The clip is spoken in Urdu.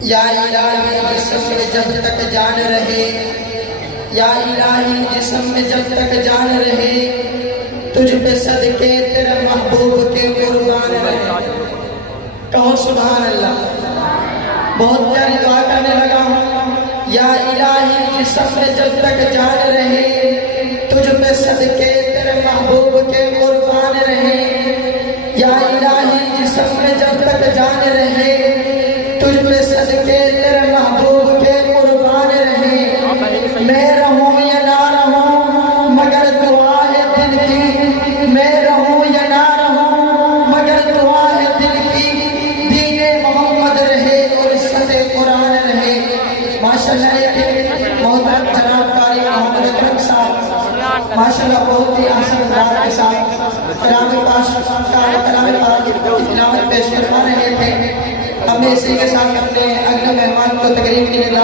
یا الہی جسم میں جب تک جان رہے، یا الہی جسم میں جب تک جان رہے، تجھ پہ صدقے تیرے محبوب کے قربان رہے۔ کہو سبحان اللہ۔ بہت پیاری دعا کرنے لگا ہوں۔ یا الہی جسم میں جب تک جان رہے، تجھ پہ صدقے تیرے محبوب کے قربان رہے۔ یا الہی جسم میں جب تک جان رہے، تجھ پہ صدقے تیرے محبوب کے قربان رہے۔ میں رہوں یا نہ رہوں مگر دعا ہے دل کی، میں رہوں یا نہ رہوں مگر دعا ہے دل کی، دین محمد رہے اور عزت قرآن رہے۔ ماشاءاللہ محترم جناب قاری محمد اکرم صاحب ماشاءاللہ بہت ہی احسن انداز کے ساتھ کلام پاک کی تلاوت پیش فرما رہے تھے۔ ہم نے اسی کے ساتھ اپنے اگلے مہمان کو تقریب کے لیے